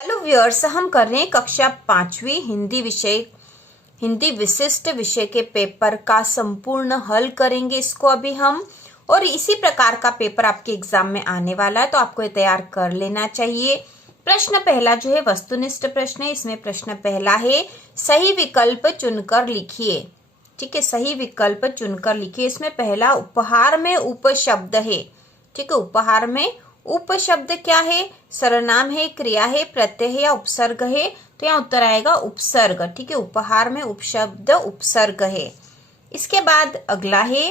Hello viewers, हम कर रहे हैं कक्षा 5वीं हिंदी विशिष्ट विषय के पेपर का संपूर्ण हल करेंगे इसको अभी हम। और इसी प्रकार का पेपर आपके एग्जाम में आने वाला है, तो आपको ये तैयार कर लेना चाहिए। प्रश्न पहला जो है वस्तुनिष्ठ प्रश्न है। इसमें प्रश्न पहला है, सही विकल्प चुनकर लिखिए। ठीक है, सही विकल्प चुनकर लिखिए। इसमें पहला उपहार में उपशब्द है। ठीक है, उपहार में उपशब्द क्या है? सर्वनाम है, क्रिया है, प्रत्यय है या उपसर्ग है? तो यहाँ उत्तर आएगा उपसर्ग। ठीक है, उपहार में उपशब्द उपसर्ग है। इसके बाद अगला है,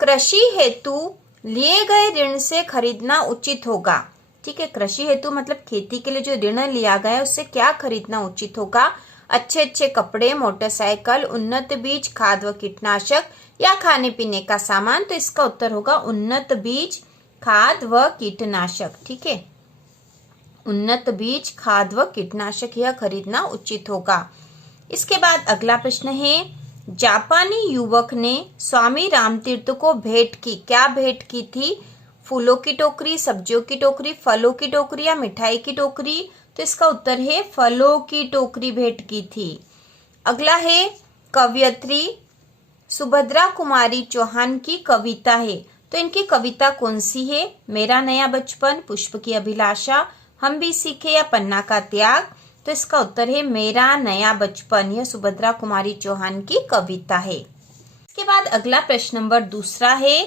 कृषि हेतु लिए गए ऋण से खरीदना उचित होगा। ठीक है, कृषि हेतु मतलब खेती के लिए जो ऋण लिया गया है उससे क्या खरीदना उचित होगा? अच्छे अच्छे कपड़े, मोटरसाइकिल, उन्नत बीज, खाद व कीटनाशक या खाने पीने का सामान। तो इसका उत्तर होगा उन्नत बीज, खाद व कीटनाशक। ठीक है, उन्नत बीज, खाद व कीटनाशक यह खरीदना उचित होगा। इसके बाद अगला प्रश्न है, जापानी युवक ने स्वामी रामतीर्थ को भेंट की। क्या भेंट की थी? फूलों की टोकरी, सब्जियों की टोकरी, फलों की टोकरी या मिठाई की टोकरी? तो इसका उत्तर है फलों की टोकरी भेंट की थी। अगला है, कवयित्री सुभद्रा कुमारी चौहान की कविता है। तो इनकी कविता कौन सी है? मेरा नया बचपन, पुष्प की अभिलाषा, हम भी सीखे या पन्ना का त्याग? तो इसका उत्तर है मेरा नया बचपन। यह सुभद्रा कुमारी चौहान की कविता है। इसके बाद अगला प्रश्न नंबर दूसरा है,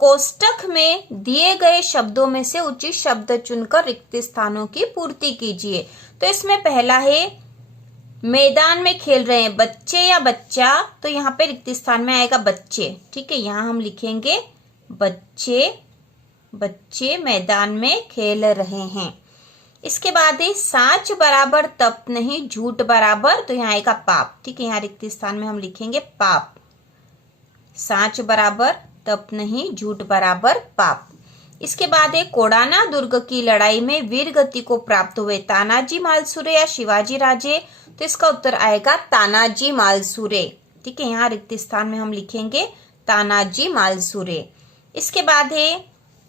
कोष्टक में दिए गए शब्दों में से उचित शब्द चुनकर रिक्त स्थानों की पूर्ति कीजिए। तो इसमें पहला है, मैदान में खेल रहे हैं बच्चे या बच्चा? तो यहाँ पे रिक्त स्थान में आएगा बच्चे। ठीक है, यहाँ हम लिखेंगे बच्चे, बच्चे मैदान में खेल रहे हैं। इसके बाद है, साच बराबर तप नहीं, झूठ बराबर? तो यहाँ आएगा पाप। ठीक है, यहाँ रिक्त स्थान में हम लिखेंगे पाप। साच बराबर तप नहीं, झूठ बराबर पाप। इसके बाद है, कोडाना दुर्ग की लड़ाई में वीर गति को प्राप्त हुए तानाजी मालसुरे या शिवाजी राजे? तो इसका उत्तर आएगा तानाजी मालसुरे। ठीक है, यहाँ रिक्त स्थान में हम लिखेंगे तानाजी मालसुरे। इसके बाद है,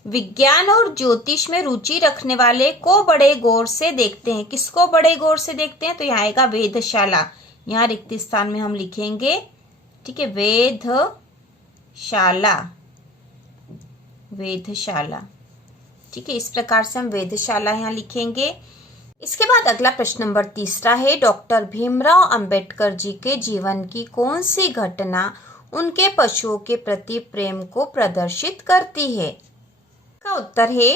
विज्ञान और ज्योतिष में रुचि रखने वाले को बड़े गौर से देखते हैं। किसको बड़े गौर से देखते हैं? तो यहाँ आएगा वेधशाला। यहाँ रिक्त स्थान में हम लिखेंगे, ठीक है, वेधशाला, वेधशाला। ठीक है, इस प्रकार से हम वेधशाला यहाँ लिखेंगे। इसके बाद अगला प्रश्न नंबर तीसरा है, डॉक्टर भीमराव अंबेडकर जी के जीवन की कौन सी घटना उनके पशुओं के प्रति प्रेम को प्रदर्शित करती है? का उत्तर है,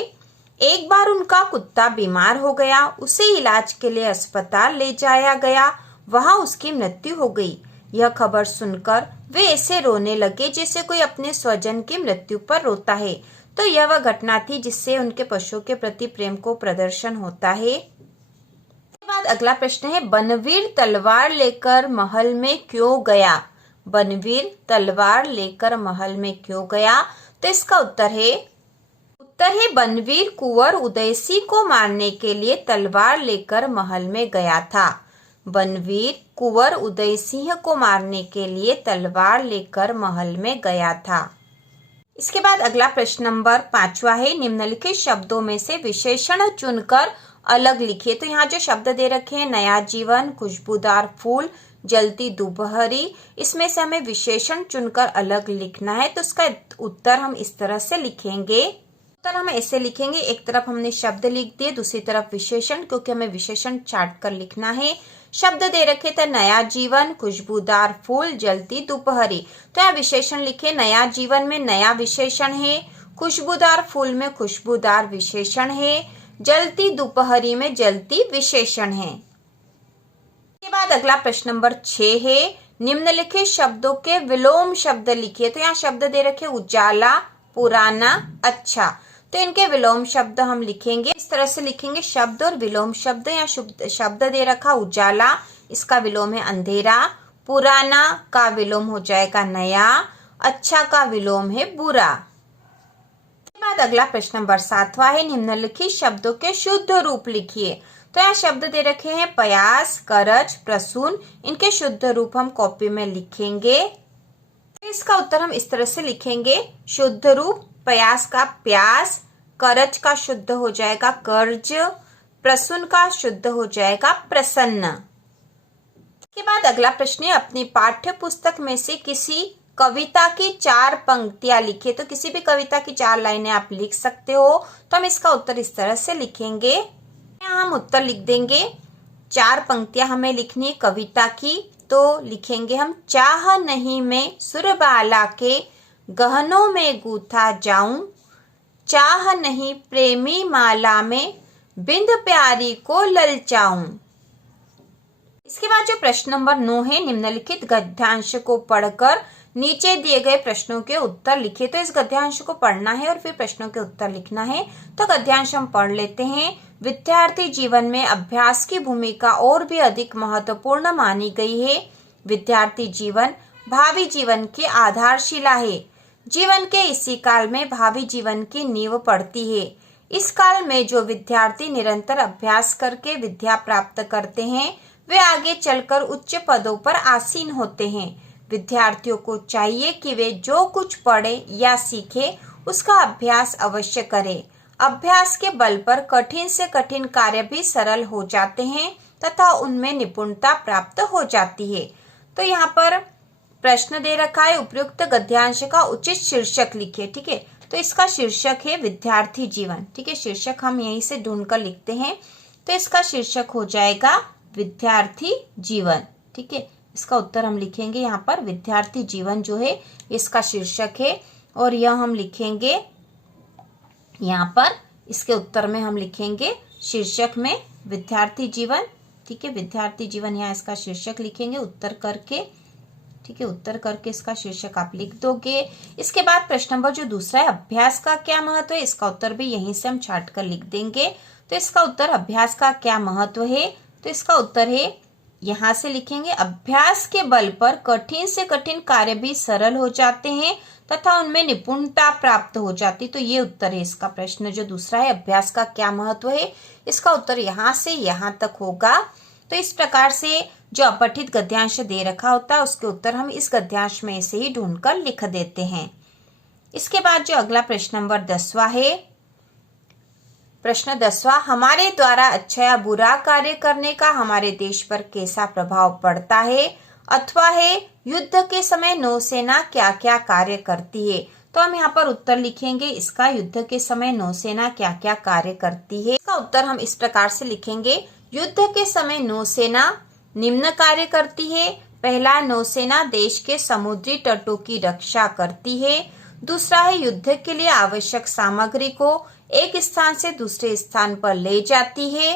एक बार उनका कुत्ता बीमार हो गया, उसे इलाज के लिए अस्पताल ले जाया गया, वहां उसकी मृत्यु हो गई। यह खबर सुनकर वे ऐसे रोने लगे जैसे कोई अपने स्वजन की मृत्यु पर रोता है। तो यह वह घटना थी जिससे उनके पशुओं के प्रति प्रेम को प्रदर्शन होता है। इसके बाद अगला प्रश्न है, बनवीर तलवार लेकर महल में क्यों गया? बनवीर तलवार लेकर महल में क्यों गया? तो इसका उत्तर है बनवीर कुंवर उदय सिंह को मारने के लिए तलवार लेकर महल में गया था। बनवीर कुंवर उदय सिंह को मारने के लिए तलवार लेकर महल में गया था। इसके बाद अगला प्रश्न नंबर 5वां है, निम्नलिखित शब्दों में से विशेषण चुनकर अलग लिखिए। तो यहाँ जो शब्द दे रखे हैं, नया जीवन, खुशबूदार फूल, जलती दोपहरी, इसमें से हमें विशेषण चुनकर अलग लिखना है। तो इसका उत्तर हम इस तरह से लिखेंगे। उत्तर हम ऐसे लिखेंगे, एक तरफ हमने शब्द लिख दिए, दूसरी तरफ विशेषण, क्योंकि हमें विशेषण चाट कर लिखना है। शब्द दे रखे थे नया जीवन, खुशबूदार फूल, जलती दोपहरी। तो यहाँ विशेषण लिखे, नया जीवन में नया विशेषण है, खुशबूदार फूल में खुशबूदार विशेषण है, जलती दोपहरी में जलती विशेषण है। इसके बाद अगला प्रश्न नंबर 6 है, निम्नलिखित शब्दों के विलोम शब्द लिखिए। तो यहाँ शब्द दे रखे उजाला, पुराना, अच्छा। तो इनके विलोम शब्द हम लिखेंगे, इस तरह से लिखेंगे शब्द और विलोम शब्द। या शब्द दे रखा उजाला, इसका विलोम है अंधेरा, पुराना का विलोम हो जाएगा नया, अच्छा का विलोम है बुरा। इसके बाद अगला प्रश्न नंबर 7वां है, निम्नलिखित शब्दों के शुद्ध रूप लिखिए। तो यहाँ शब्द दे रखे हैं प्रयास, करज, प्रसून, इनके शुद्ध रूप हम कॉपी में लिखेंगे। इसका उत्तर हम इस तरह से लिखेंगे, शुद्ध रूप प्रयास का प्यास, करज का शुद्ध हो जाएगा कर्ज, प्रसून का शुद्ध हो जाएगा प्रसन्न। के बाद अगला प्रश्न है, अपनी पाठ्य पुस्तक में से किसी कविता की 4 पंक्तियां लिखे। तो किसी भी कविता की 4 लाइनें आप लिख सकते हो। तो हम इसका उत्तर इस तरह से लिखेंगे। यहाँ हम उत्तर लिख देंगे। 4 पंक्तियां हमें लिखनी कविता की, तो लिखेंगे हम, चाह नहीं मैं सुरबाला के गहनों में गूथा जाऊं, चाह नहीं प्रेमी माला में बिंद प्यारी को ललचाऊं। इसके बाद जो प्रश्न नंबर 9 है, निम्नलिखित गद्यांश को पढ़कर नीचे दिए गए प्रश्नों के उत्तर लिखिए। तो इस गद्यांश को पढ़ना है और फिर प्रश्नों के उत्तर लिखना है। तो गद्यांश हम पढ़ लेते हैं। विद्यार्थी जीवन में अभ्यास की भूमिका और भी अधिक महत्वपूर्ण मानी गई है। विद्यार्थी जीवन भावी जीवन की आधारशिला है। जीवन के इसी काल में भावी जीवन की नींव पड़ती है। इस काल में जो विद्यार्थी निरंतर अभ्यास करके विद्या प्राप्त करते हैं, वे आगे चलकर उच्च पदों पर आसीन होते हैं। विद्यार्थियों को चाहिए कि वे जो कुछ पढ़े या सीखे उसका अभ्यास अवश्य करें। अभ्यास के बल पर कठिन से कठिन कार्य भी सरल हो जाते हैं तथा उनमें निपुणता प्राप्त हो जाती है। तो यहाँ पर प्रश्न दे रखा है, उपयुक्त गद्यांश का उचित शीर्षक लिखिए। ठीक है, तो इसका शीर्षक है विद्यार्थी जीवन। ठीक है, शीर्षक हम यहीं से ढूंढकर लिखते हैं। तो इसका शीर्षक हो जाएगा विद्यार्थी जीवन। ठीक है, इसका उत्तर हम लिखेंगे यहाँ पर, विद्यार्थी जीवन जो है इसका शीर्षक है। और यह हम लिखेंगे यहाँ पर, इसके उत्तर में हम लिखेंगे शीर्षक में विद्यार्थी जीवन। ठीक है, विद्यार्थी जीवन यहाँ इसका शीर्षक लिखेंगे उत्तर करके। ठीक है, उत्तर करके इसका शीर्षक आप लिख दोगे। इसके बाद प्रश्न नंबर जो दूसरा है, अभ्यास का क्या महत्व है, इसका उत्तर भी यहीं से हम छाट कर लिख देंगे। तो इसका उत्तर, अभ्यास का क्या महत्व है, तो इसका उत्तर है, यहाँ से लिखेंगे, अभ्यास के बल पर कठिन से कठिन कार्य भी सरल हो जाते हैं तथा उनमें निपुणता प्राप्त हो जाती। तो ये उत्तर है इसका प्रश्न जो दूसरा है, अभ्यास का क्या महत्व है, इसका उत्तर यहाँ से यहाँ तक होगा। तो इस प्रकार से जो अपठित गद्यांश दे रखा होता है उसके उत्तर हम इस गद्यांश में से ही ढूंढकर लिख देते हैं। इसके बाद जो अगला प्रश्न नंबर 10वां है, प्रश्न 10वां, हमारे द्वारा अच्छा या बुरा कार्य करने का हमारे देश पर कैसा प्रभाव पड़ता है, अथवा है युद्ध के समय नौसेना क्या क्या कार्य करती है। तो हम यहाँ पर उत्तर लिखेंगे इसका, युद्ध के समय नौसेना क्या क्या कार्य करती है। इसका उत्तर हम इस प्रकार से लिखेंगे, युद्ध के समय नौसेना निम्न कार्य करती है। पहला, नौसेना देश के समुद्री तटों की रक्षा करती है। दूसरा है, युद्ध के लिए आवश्यक सामग्री को एक स्थान से दूसरे स्थान पर ले जाती है।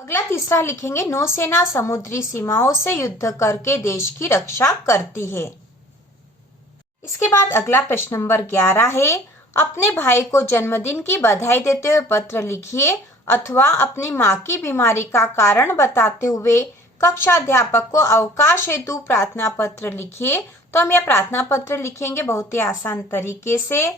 अगला तीसरा लिखेंगे, नौसेना समुद्री सीमाओं से युद्ध करके देश की रक्षा करती है। इसके बाद अगला प्रश्न नंबर 11 है, अपने भाई को जन्मदिन की बधाई देते हुए पत्र लिखिए अथवा अपनी माँ की बीमारी का कारण बताते हुए कक्षाध्यापक को अवकाश हेतु प्रार्थना पत्र लिखिए। तो हम यह प्रार्थना पत्र लिखेंगे बहुत ही आसान तरीके से।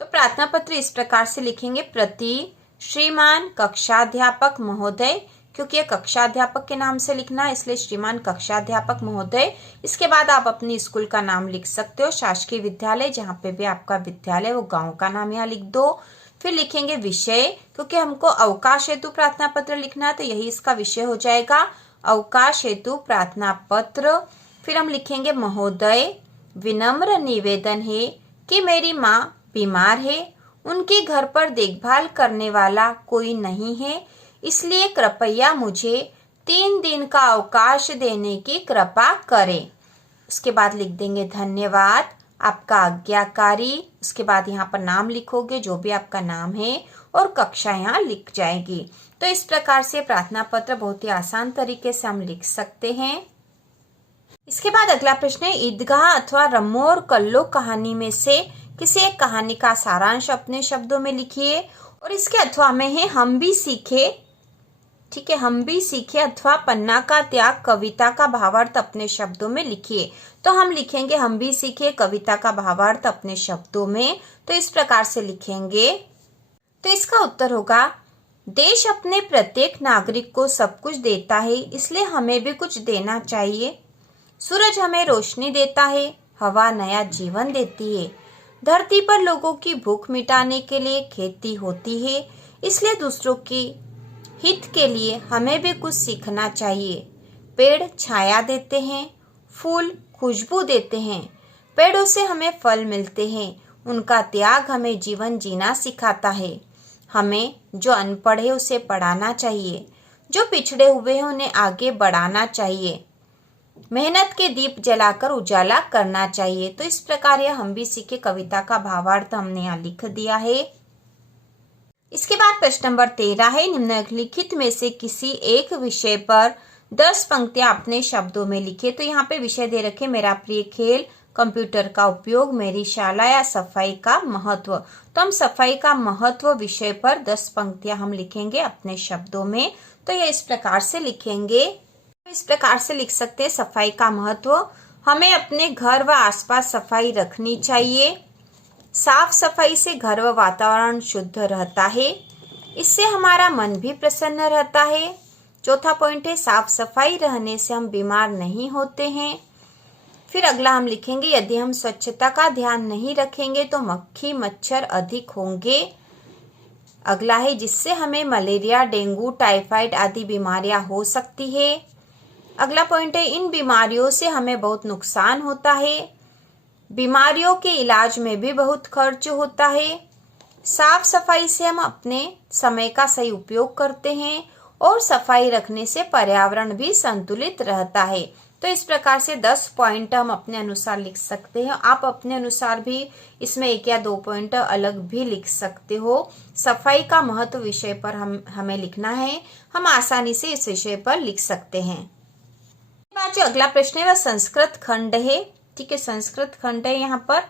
तो प्रार्थना पत्र इस प्रकार से लिखेंगे, प्रति श्रीमान कक्षाध्यापक महोदय, क्योंकि यह कक्षाध्यापक के नाम से लिखना है इसलिए श्रीमान कक्षाध्यापक महोदय। इसके बाद आप अपनी स्कूल का नाम लिख सकते हो, शासकीय विद्यालय, जहाँ पे भी आपका विद्यालय वो गांव का नाम यहाँ लिख दो। फिर लिखेंगे विषय, क्योंकि हमको अवकाश हेतु प्रार्थना पत्र लिखना है तो यही इसका विषय हो जाएगा, अवकाश हेतु प्रार्थना पत्र। फिर हम लिखेंगे महोदय, विनम्र निवेदन है कि मेरी माँ बीमार है, उनके घर पर देखभाल करने वाला कोई नहीं है, इसलिए कृपया मुझे 3 दिन का अवकाश देने की कृपा करें। उसके बाद लिख देंगे धन्यवाद, आपका आज्ञाकारी। उसके बाद यहाँ पर नाम लिखोगे जो भी आपका नाम है और कक्षा यहाँ लिख जाएगी। तो इस प्रकार से प्रार्थना पत्र बहुत ही आसान तरीके से हम लिख सकते हैं। इसके बाद अगला प्रश्न है, ईदगाह अथवा रम्मो और कल्लो कहानी में से किसी एक कहानी का सारांश अपने शब्दों में लिखिए। और इसके अथवा में है हम भी सीखे। ठीक है, हम भी सीखे अथवा पन्ना का त्याग कविता का भावार्थ अपने शब्दों में लिखिए। तो हम लिखेंगे हम भी सीखे कविता का भावार्थ अपने शब्दों में। तो इस प्रकार से लिखेंगे। तो इसका उत्तर होगा, देश अपने प्रत्येक नागरिक को सब कुछ देता है, इसलिए हमें भी कुछ देना चाहिए। सूरज हमें रोशनी देता है, हवा नया जीवन देती है। धरती पर लोगों की भूख मिटाने के लिए खेती होती है, इसलिए दूसरों की हित के लिए हमें भी कुछ सीखना चाहिए। पेड़ छाया देते हैं, फूल खुशबू देते हैं, पेड़ों से हमें फल मिलते हैं, उनका त्याग हमें जीवन जीना सिखाता है। हमें जो अनपढ़ है उसे पढ़ाना चाहिए, जो पिछड़े हुए हैं उन्हें आगे बढ़ाना चाहिए, मेहनत के दीप जलाकर उजाला करना चाहिए। तो इस प्रकार यह हम भी सीखे कविता का भावार्थ हमने यहाँ लिख दिया है। इसके बाद प्रश्न नंबर 13 है, निम्नलिखित में से किसी एक विषय पर 10 पंक्तियां अपने शब्दों में लिखे। तो यहाँ पे विषय दे रखे मेरा प्रिय खेल, कंप्यूटर का उपयोग, मेरी शाला या सफाई का महत्व। तो हम सफाई का महत्व विषय पर 10 पंक्तियां हम लिखेंगे अपने शब्दों में। तो यह इस प्रकार से लिखेंगे, इस प्रकार से लिख सकते हैं। सफाई का महत्व, हमें अपने घर व आसपास सफाई रखनी चाहिए। साफ सफाई से घर व वातावरण शुद्ध रहता है, इससे हमारा मन भी प्रसन्न रहता है। चौथा पॉइंट है, साफ सफाई रहने से हम बीमार नहीं होते हैं। फिर अगला हम लिखेंगे, यदि हम स्वच्छता का ध्यान नहीं रखेंगे तो मक्खी मच्छर अधिक होंगे। अगला है, जिससे हमें मलेरिया, डेंगू, टाइफाइड आदि बीमारियां हो सकती है। अगला पॉइंट है, इन बीमारियों से हमें बहुत नुकसान होता है, बीमारियों के इलाज में भी बहुत खर्च होता है। साफ सफाई से हम अपने समय का सही उपयोग करते हैं और सफाई रखने से पर्यावरण भी संतुलित रहता है। तो इस प्रकार से 10 पॉइंट हम अपने अनुसार लिख सकते हैं। आप अपने अनुसार भी इसमें 1 या 2 पॉइंट अलग भी लिख सकते हो। सफाई का महत्व विषय पर हमें लिखना है, हम आसानी से इस विषय पर लिख सकते हैं। जो अगला प्रश्न है वह संस्कृत खंड है, ठीक है, संस्कृत खंड है यहाँ पर।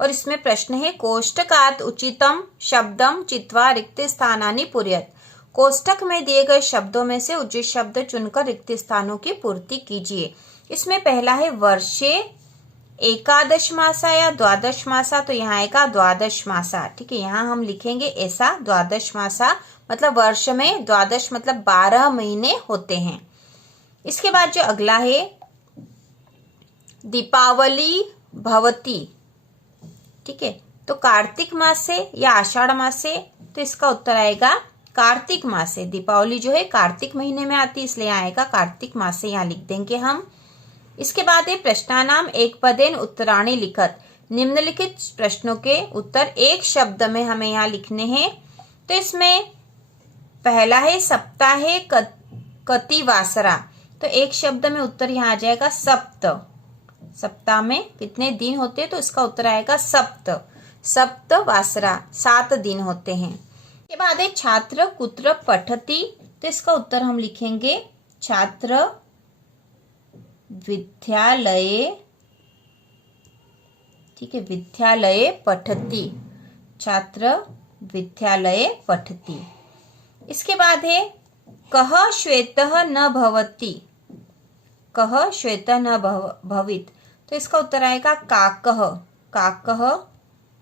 और इसमें प्रश्न है, कोष्टकात उचितम शब्दम चित्वा रिक्त स्थानानि पूरयत। कोष्टक में दिए गए शब्दों में से उचित शब्द चुनकर रिक्त स्थानों की पूर्ति कीजिए। इसमें पहला है, वर्षे एकादश मासा या द्वादश मासा। तो यहाँ आएगा द्वादश मासा, ठीक है, यहाँ हम लिखेंगे ऐसा द्वादश मासा, मतलब वर्ष में द्वादश मतलब 12 महीने होते हैं। इसके बाद जो अगला है, दीपावली भवती, ठीक है, तो कार्तिक मास से या आषाढ़ मास से। तो इसका उत्तर आएगा कार्तिक मास से। दीपावली जो है कार्तिक महीने में आती है, इसलिए आएगा कार्तिक मास से, यहाँ लिख देंगे हम। इसके बाद है, प्रश्नानाम एक पदेन उत्तराणि लिखत। निम्नलिखित प्रश्नों के उत्तर एक शब्द में हमें यहाँ लिखने हैं। तो इसमें पहला है, सप्ताहे कति वासरा। तो एक शब्द में उत्तर यहाँ आ जाएगा सप्त। सप्ताह में कितने दिन होते हैं, तो इसका उत्तर आएगा सप्त। सप्त वासरा, 7 दिन होते हैं। के बाद है, छात्र कुत्र पठति। तो इसका उत्तर हम लिखेंगे छात्र विद्यालये, ठीक है, विद्यालये पठति, छात्र विद्यालये पठति। इसके बाद है, कः श्वेतः न भवति। कः श्वेतः न भवित। तो इसका उत्तर आएगा काकः। काकः,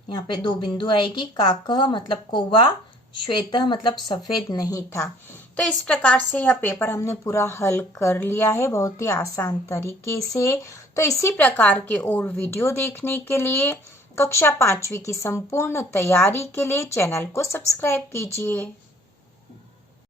यहाँ पे 2 बिंदु आएगी। काकः मतलब कौवा, श्वेतः मतलब सफेद नहीं था। तो इस प्रकार से यह पेपर हमने पूरा हल कर लिया है बहुत ही आसान तरीके से। तो इसी प्रकार के और वीडियो देखने के लिए, कक्षा 5वीं की संपूर्ण तैयारी के लिए चैनल को सब्सक्राइब कीजिए।